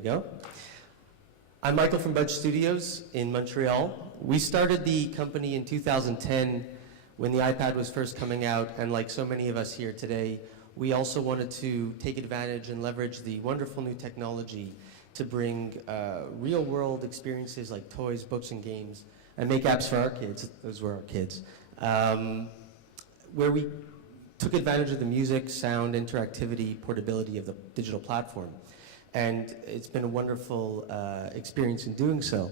we go. I'm Michael from Budge Studios in Montreal. We started the company in 2010 when the iPad was first coming out, and like so many of us here today, we also wanted to take advantage and leverage the wonderful new technology to bring real-world experiences like toys, books, and games, and make apps for our kids. Those were our kids. Where we took advantage of the music, sound, interactivity, portability of the digital platform. And it's been a wonderful experience in doing so.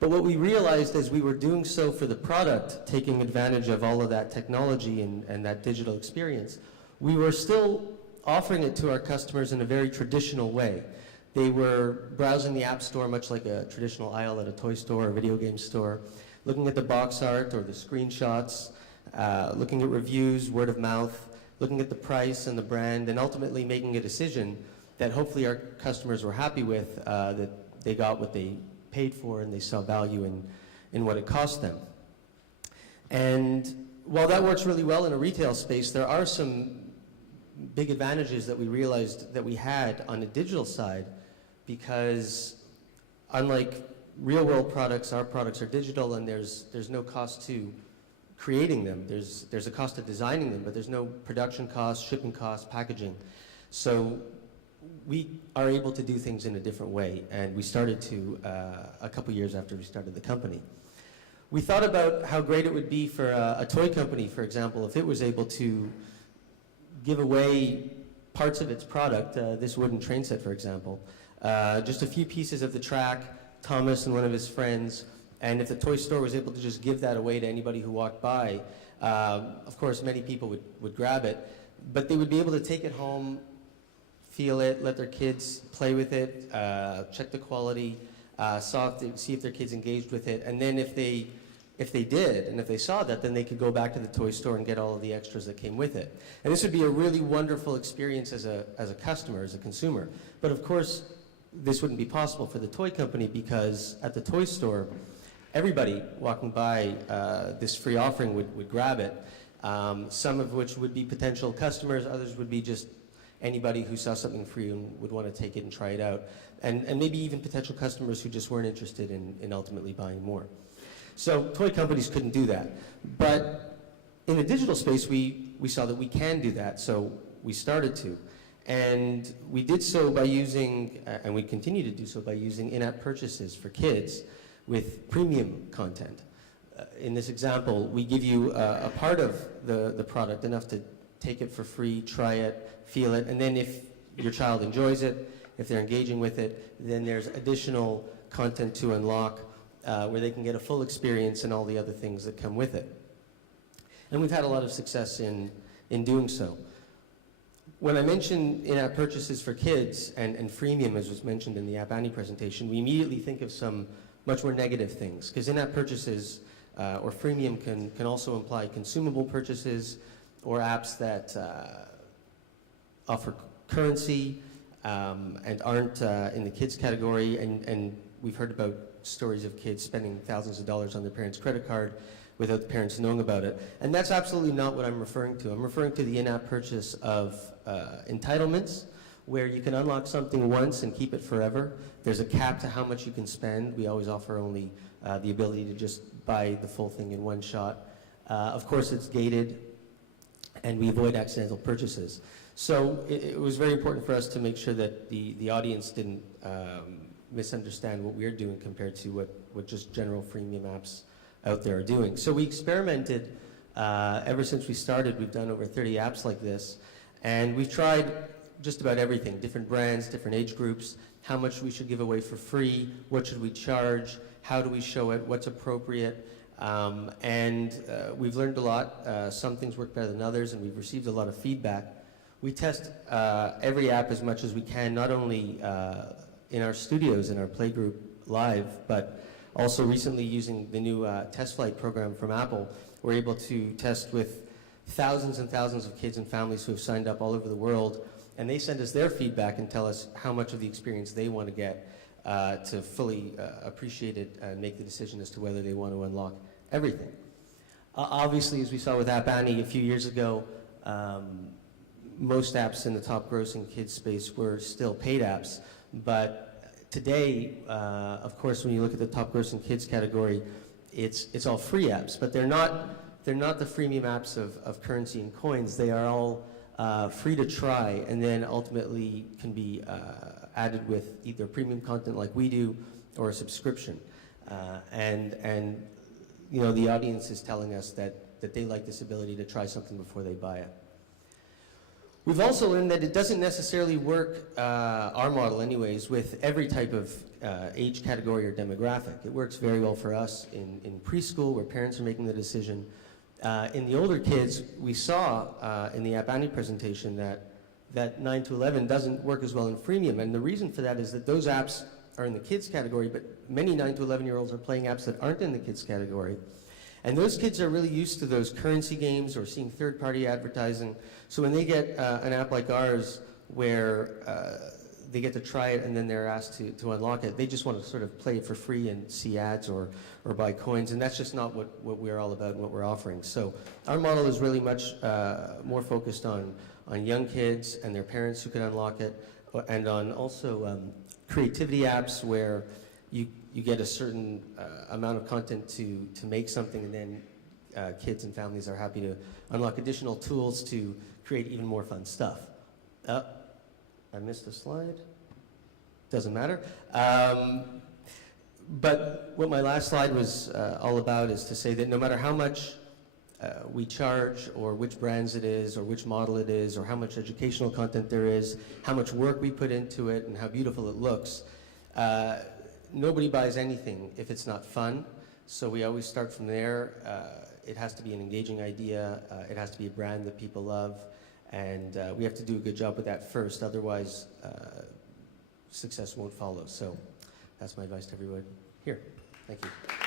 But what we realized as we were doing so for the product, taking advantage of all of that technology and that digital experience, we were still offering it to our customers in a very traditional way. They were browsing the App Store much like a traditional aisle at a toy store or video game store, looking at the box art or the screenshots, looking at reviews, word of mouth, looking at the price and the brand, and ultimately making a decision that hopefully our customers were happy with, that they got what they paid for and they saw value in what it cost them. And while that works really well in a retail space, there are some big advantages that we realized that we had on the digital side, because unlike real world products, our products are digital and there's no cost to creating them. There's a cost of designing them, but there's no production cost, shipping cost, packaging. So we are able to do things in a different way, and we started to a couple years after we started the company. We thought about how great it would be for a toy company, for example, if it was able to give away parts of its product, this wooden train set, for example, just a few pieces of the track, Thomas and one of his friends, and if the toy store was able to just give that away to anybody who walked by, of course many people would grab it, but they would be able to take it home, feel it, let their kids play with it, check the quality, see if their kids engaged with it, and then if they did, and if they saw that, then they could go back to the toy store and get all of the extras that came with it. And this would be a really wonderful experience as a customer, as a consumer. But of course, this wouldn't be possible for the toy company, because at the toy store, everybody walking by this free offering would grab it, some of which would be potential customers, others would be just anybody who saw something free and would want to take it and try it out, and maybe even potential customers who just weren't interested in ultimately buying more. So toy companies couldn't do that. But in the digital space, we saw that we can do that, so we started to. And we did so by using, and we continue to do so by using in-app purchases for kids with premium content. In this example, we give you a part of the product, enough to take it for free, try it, feel it, and then if your child enjoys it, if they're engaging with it, then there's additional content to unlock where they can get a full experience and all the other things that come with it. And we've had a lot of success in doing so. When I mention in-app purchases for kids and freemium, as was mentioned in the App Annie presentation, we immediately think of some much more negative things, because in-app purchases or freemium can also imply consumable purchases or apps that offer currency and aren't in the kids category, and we've heard about stories of kids spending thousands of dollars on their parents' credit card without the parents knowing about it. And that's absolutely not what I'm referring to. I'm referring to the in-app purchase of entitlements, where you can unlock something once and keep it forever. There's a cap to how much you can spend. We always offer only the ability to just buy the full thing in one shot. Of course, it's gated, and we avoid accidental purchases. So it was very important for us to make sure that the audience didn't misunderstand what we're doing compared to what just general freemium apps out there are doing. So we experimented ever since we started. We've done over 30 apps like this, and we've tried just about everything, different brands, different age groups, how much we should give away for free, what should we charge, how do we show it, what's appropriate, and we've learned a lot. Some things work better than others, and we've received a lot of feedback. We test every app as much as we can, not only in our studios, in our playgroup live, but also recently using the new test flight program from Apple. We're able to test with thousands and thousands of kids and families who have signed up all over the world, and they send us their feedback and tell us how much of the experience they want to get to fully appreciate it and make the decision as to whether they want to unlock everything. Obviously, as we saw with App Annie a few years ago, most apps in the top grossing kids space were still paid apps, but today, of course, when you look at the top grossing kids category, it's all free apps, but they're not the freemium apps of currency and coins. They are all free to try, and then ultimately can be added with either premium content like we do or a subscription. And you know, the audience is telling us that they like this ability to try something before they buy it. We've also learned that it doesn't necessarily work, our model anyways, with every type of age category or demographic. It works very well for us in preschool, where parents are making the decision. In the older kids, we saw in the App Annie presentation that 9 to 11 doesn't work as well in freemium. And the reason for that is that those apps are in the kids category, but many 9 to 11-year-olds are playing apps that aren't in the kids category. And those kids are really used to those currency games or seeing third-party advertising. So when they get an app like ours where they get to try it and then they're asked to unlock it, they just want to sort of play it for free and see ads or buy coins, and that's just not what we're all about and what we're offering. So our model is really much more focused on young kids and their parents who can unlock it, and on also creativity apps where you get a certain amount of content to make something, and then kids and families are happy to unlock additional tools to create even more fun stuff. I missed a slide. Doesn't matter. But what my last slide was all about is to say that no matter how much we charge, or which brands it is, or which model it is, or how much educational content there is, how much work we put into it, and how beautiful it looks, nobody buys anything if it's not fun. So we always start from there. It has to be an engaging idea. It has to be a brand that people love. And we have to do a good job with that first. Otherwise, success won't follow. So that's my advice to everyone here. Thank you.